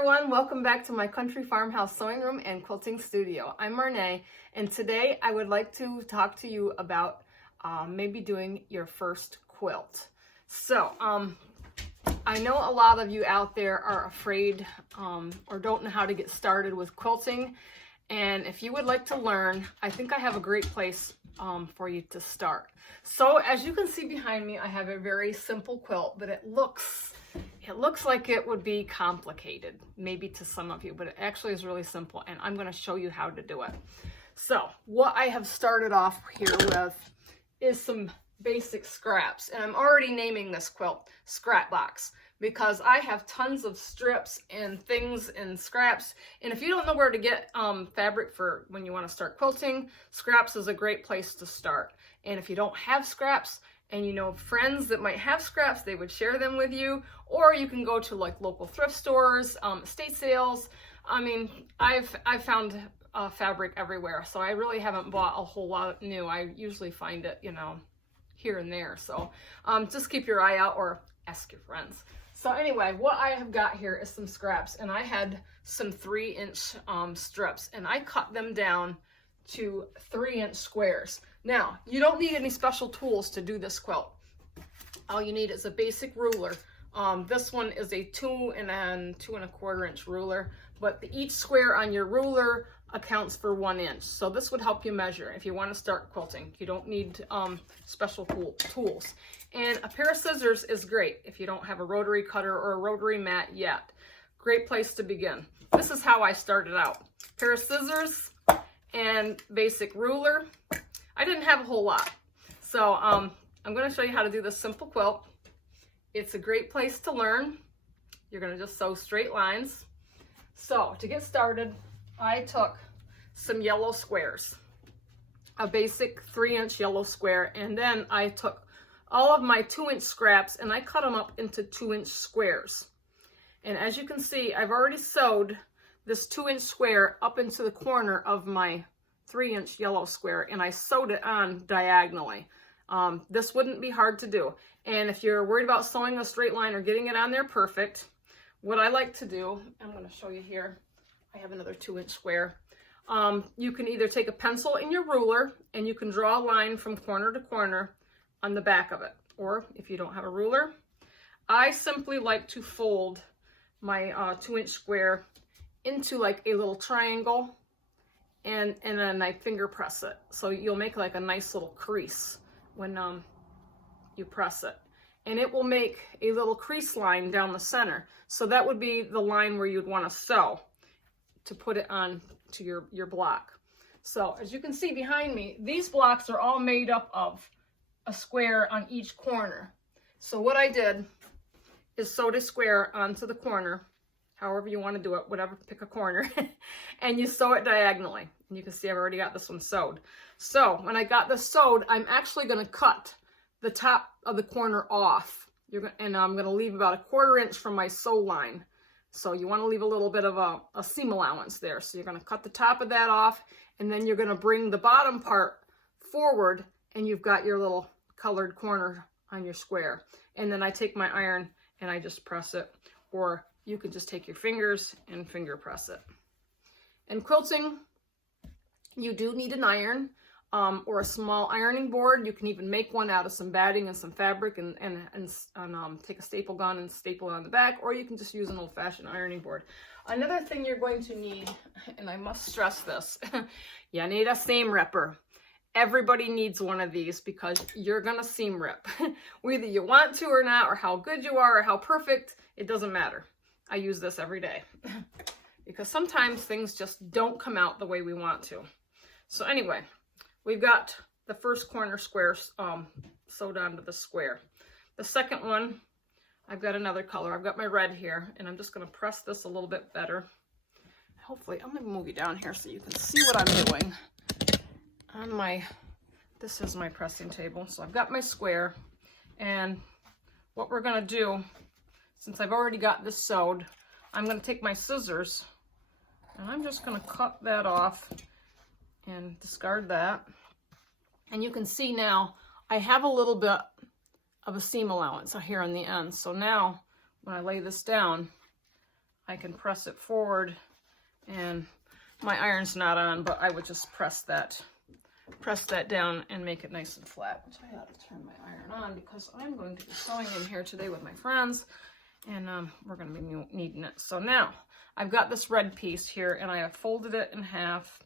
everyone, welcome back to my country farmhouse sewing room and quilting studio. I'm Marnay, and today I would like to talk to you about maybe doing your first quilt. So I know a lot of you out there are afraid or don't know how to get started with quilting, and if you would like to learn, I think I have a great place for you to start. So as you can see behind me, I have a very simple quilt, but it looks like it would be complicated, maybe to some of you, but it actually is really simple, and I'm going to show you how to do it. So what I have started off here with is some basic scraps, and I'm already naming this quilt Scrap Box because I have tons of strips and things and scraps, and if you don't know where to get fabric for when you want to start quilting, scraps is a great place to start. And if you don't have scraps, and you know friends that might have scraps, they would share them with you, or you can go to like local thrift stores, estate sales. I mean, I've found fabric everywhere, so I really haven't bought a whole lot new. I usually find it, you know, here and there. So just keep your eye out or ask your friends. So anyway, what I have got here is some scraps, and I had some 3-inch strips, and I cut them down to 3-inch squares. Now, you don't need any special tools to do this quilt. All you need is a basic ruler. This one is a 2 1/4 inch ruler, but each square on your ruler accounts for 1 inch. So this would help you measure if you want to start quilting. You don't need special tools. And a pair of scissors is great if you don't have a rotary cutter or a rotary mat yet. Great place to begin. This is how I started out. Pair of scissors and basic ruler. I didn't have a whole lot. So I'm going to show you how to do this simple quilt. It's a great place to learn. You're going to just sew straight lines. So to get started, I took some yellow squares, a basic 3-inch yellow square, and then I took all of my 2-inch scraps and I cut them up into 2-inch squares. And as you can see, I've already sewed this 2-inch square up into the corner of my 3-inch yellow square, and I sewed it on diagonally. This wouldn't be hard to do. And if you're worried about sewing a straight line or getting it on there perfect, what I like to do, I'm going to show you here, I have another 2-inch square. You can either take a pencil in your ruler and you can draw a line from corner to corner on the back of it. Or if you don't have a ruler, I simply like to fold my 2-inch square into like a little triangle, and then I finger press it. So you'll make like a nice little crease when you press it. And it will make a little crease line down the center. So that would be the line where you'd want to sew to put it on to your block. So as you can see behind me, these blocks are all made up of a square on each corner. So what I did is sewed a square onto the corner, however you want to do it, whatever, pick a corner, and you sew it diagonally. And you can see I've already got this one sewed. So when I got this sewed, I'm actually going to cut the top of the corner off. And I'm going to leave about 1/4 inch from my sew line. So you want to leave a little bit of a seam allowance there. So you're going to cut the top of that off, and then you're going to bring the bottom part forward, and you've got your little colored corner on your square. And then I take my iron and I just press it, or you can just take your fingers and finger press it. In quilting, you do need an iron or a small ironing board. You can even make one out of some batting and some fabric and take a staple gun and staple it on the back, or you can just use an old-fashioned ironing board. Another thing you're going to need, and I must stress this, you need a seam ripper. Everybody needs one of these because you're going to seam rip. Whether you want to or not, or how good you are or how perfect, it doesn't matter. I use this every day because sometimes things just don't come out the way we want to. So anyway, we've got the first corner square sewed onto the square. The second one, I've got another color. I've got my red here, and I'm just going to press this a little bit better. Hopefully, I'm going to move you down here so you can see what I'm doing. This is my pressing table. So I've got my square, and what we're going to do, since I've already got this sewed, I'm going to take my scissors, and I'm just going to cut that off and discard that. And you can see now I have a little bit of a seam allowance here on the end. So now when I lay this down, I can press it forward, and my iron's not on, but I would just press that down and make it nice and flat. Which I ought to turn my iron on because I'm going to be sewing in here today with my friends, and we're going to be needing it. So now I've got this red piece here, and I have folded it in half,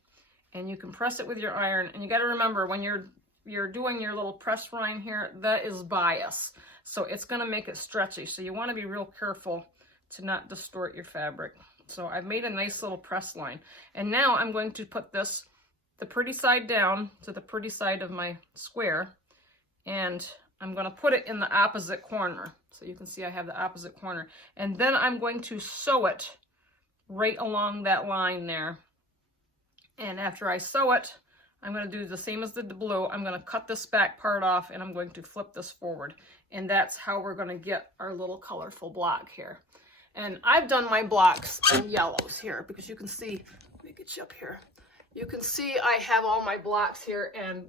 and you can press it with your iron. And you got to remember, when you're doing your little press line here, that is bias, so it's going to make it stretchy. So you want to be real careful to not distort your fabric. So I've made a nice little press line, and now I'm going to put this, the pretty side down to the pretty side of my square, and I'm going to put it in the opposite corner. So you can see I have the opposite corner, and then I'm going to sew it right along that line there. And after I sew it, I'm going to do the same as the blue. I'm going to cut this back part off, and I'm going to flip this forward, and that's how we're going to get our little colorful block here. And I've done my blocks in yellows here because you can see, let me get you up here. You can see I have all my blocks here, and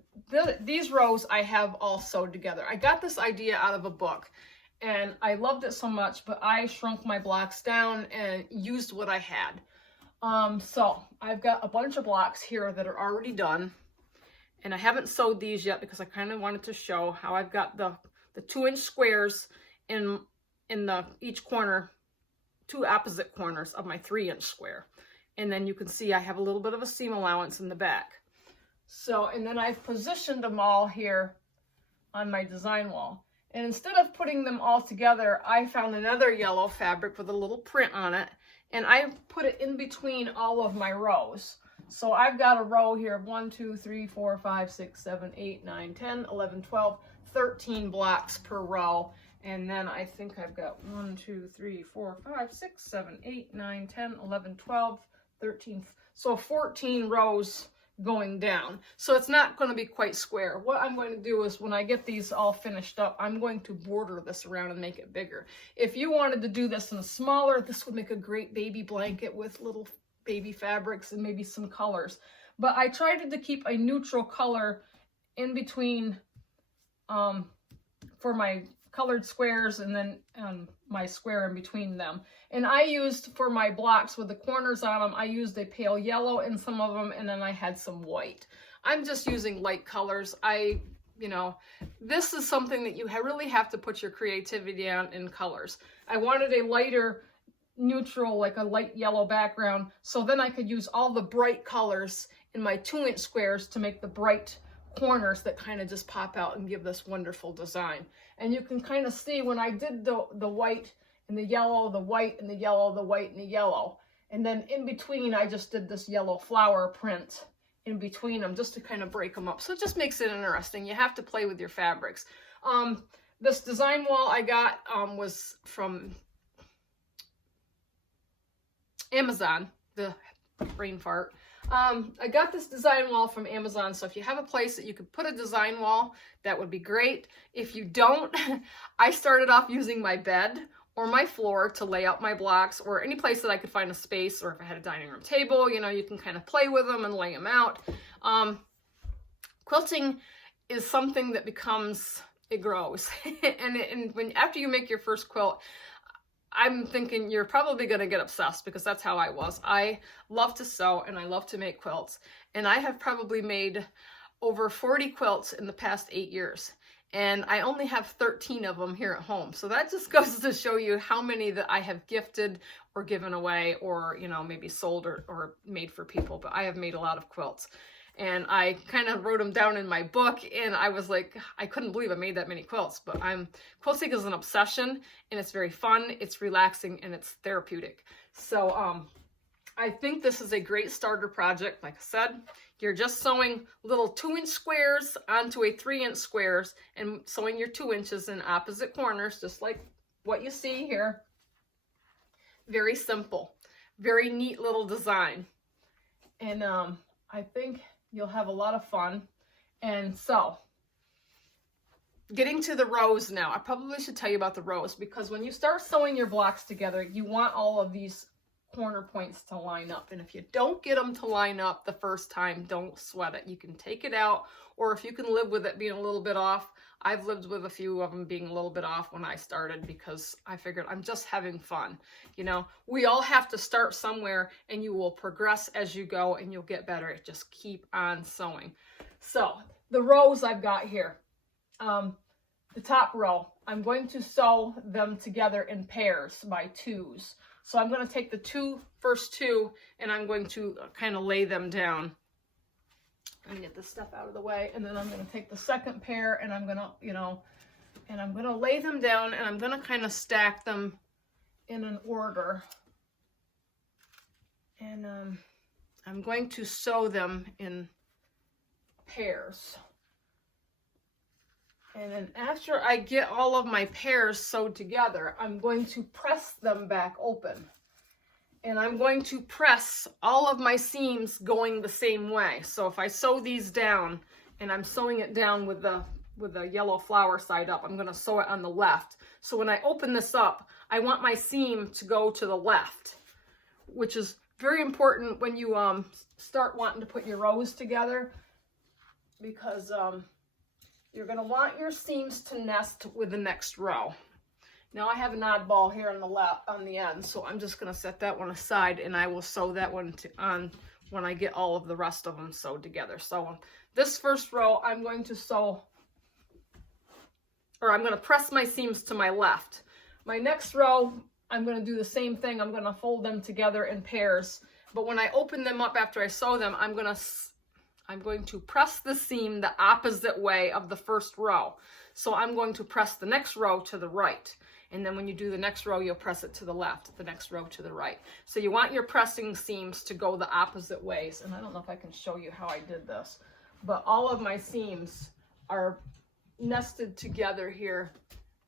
these rows I have all sewed together. I got this idea out of a book, and I loved it so much, but I shrunk my blocks down and used what I had. So I've got a bunch of blocks here that are already done, and I haven't sewed these yet because I kind of wanted to show how I've got the 2-inch squares in each corner, 2 opposite corners of my 3-inch square. And then you can see I have a little bit of a seam allowance in the back. So, and then I've positioned them all here on my design wall. And instead of putting them all together, I found another yellow fabric with a little print on it, and I put it in between all of my rows. So I've got a row here of 1, 2, 3, 4, 5, 6, 7, 8, 9, 10, 11, 12, 13 blocks per row. And then I think I've got 1, 2, 3, 4, 5, 6, 7, 8, 9, 10, 11, 12, 13. So 14 rows going down. So it's not going to be quite square. What I'm going to do is when I get these all finished up, I'm going to border this around and make it bigger. If you wanted to do this in smaller, this would make a great baby blanket with little baby fabrics and maybe some colors. But I tried to keep a neutral color in between for my colored squares, and then my square in between them. And I used, for my blocks with the corners on them, I used a pale yellow in some of them, and then I had some white. I'm just using light colors. You know, this is something that you really have to put your creativity on in colors. I wanted a lighter neutral, like a light yellow background, so then I could use all the bright colors in my 2-inch squares to make the bright corners that kind of just pop out and give this wonderful design. And you can kind of see when I did the white and the yellow, the white and the yellow, the white and the yellow, and then in between I just did this yellow flower print in between them just to kind of break them up. So it just makes it interesting. You have to play with your fabrics. This design wall I got was from Amazon, the brain fart. I got this design wall from Amazon, so if you have a place that you could put a design wall, that would be great. If you don't, I started off using my bed or my floor to lay out my blocks, or any place that I could find a space, or if I had a dining room table, you know, you can kind of play with them and lay them out. Quilting is something that it grows. and after you make your first quilt, I'm thinking you're probably going to get obsessed, because that's how I was. I love to sew and I love to make quilts. And I have probably made over 40 quilts in the past 8 years. And I only have 13 of them here at home. So that just goes to show you how many that I have gifted or given away, or, you know, maybe sold or made for people. But I have made a lot of quilts. And I kind of wrote them down in my book, and I was like, I couldn't believe I made that many quilts. But quilting is an obsession, and it's very fun, it's relaxing, and it's therapeutic. So I think this is a great starter project. Like I said, you're just sewing little 2-inch squares onto a 3-inch squares, and sewing your 2 inches in opposite corners, just like what you see here. Very simple, very neat little design. And I think you'll have a lot of fun. And so, getting to the rows now, I probably should tell you about the rows, because when you start sewing your blocks together, you want all of these corner points to line up. And if you don't get them to line up the first time, don't sweat it. You can take it out, or if you can live with it being a little bit off, I've lived with a few of them being a little bit off when I started because I figured I'm just having fun. You know, we all have to start somewhere, and you will progress as you go and you'll get better. Just keep on sewing. So the rows I've got here, the top row, I'm going to sew them together in pairs by twos. So I'm going to take the first two and I'm going to kind of lay them down. I'm going to get this stuff out of the way, and then I'm going to take the second pair and I'm going to, and I'm going to lay them down, and I'm going to kind of stack them in an order. And I'm going to sew them in pairs. And then after I get all of my pairs sewed together, I'm going to press them back open. And I'm going to press all of my seams going the same way. So if I sew these down, and I'm sewing it down with the yellow flower side up, I'm going to sew it on the left. So when I open this up, I want my seam to go to the left, which is very important when you start wanting to put your rows together, because you're going to want your seams to nest with the next row. Now I have an oddball here on the left, on the end, so I'm just going to set that one aside, and I will sew that one on when I get all of the rest of them sewed together. So this first row, I'm going to sew, or I'm going to press my seams to my left. My next row, I'm going to do the same thing. I'm going to fold them together in pairs, but when I open them up after I sew them, I'm going to press the seam the opposite way of the first row. So I'm going to press the next row to the right. And then when you do the next row, you'll press it to the left, the next row to the right. So you want your pressing seams to go the opposite ways. And I don't know if I can show you how I did this, but all of my seams are nested together here.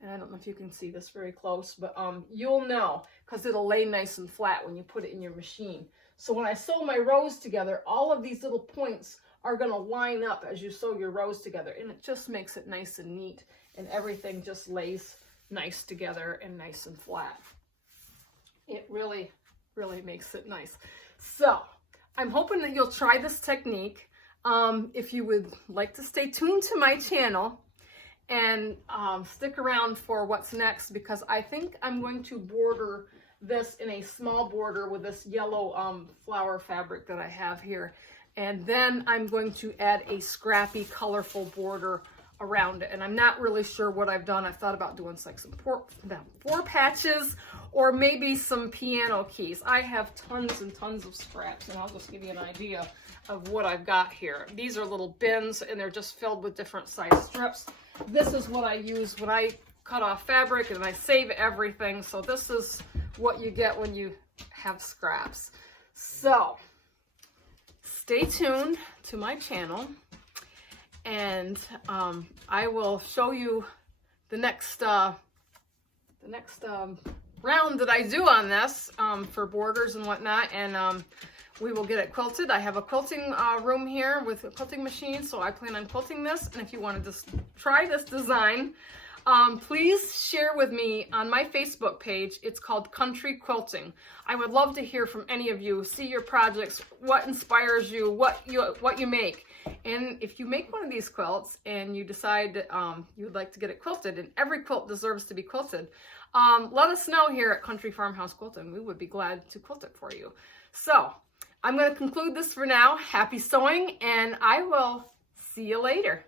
And I don't know if you can see this very close, but you'll know because it'll lay nice and flat when you put it in your machine. So when I sew my rows together, all of these little points are going to line up as you sew your rows together, and it just makes it nice and neat, and everything just lays nice together and nice and flat. It really, really makes it nice. So I'm hoping that you'll try this technique. If you would like to stay tuned to my channel and stick around for what's next, because I think I'm going to border this in a small border with this yellow flower fabric that I have here. And then I'm going to add a scrappy, colorful border around it. And I'm not really sure what I've done. I've thought about doing like some four patches or maybe some piano keys. I have tons and tons of scraps, and I'll just give you an idea of what I've got here. These are little bins, and they're just filled with different size strips. This is what I use when I cut off fabric, and I save everything. So this is what you get when you have scraps. So stay tuned to my channel, and I will show you the next round that I do on this for borders and whatnot, and we will get it quilted. I have a quilting room here with a quilting machine, so I plan on quilting this. And if you want to just try this design, please share with me on my Facebook page. It's called Country Quilting. I would love to hear from any of you, see your projects, what inspires you, what you make. And if you make one of these quilts and you decide you would like to get it quilted, and every quilt deserves to be quilted, let us know here at Country Farmhouse Quilting. We would be glad to quilt it for you. So I'm going to conclude this for now. Happy sewing, and I will see you later.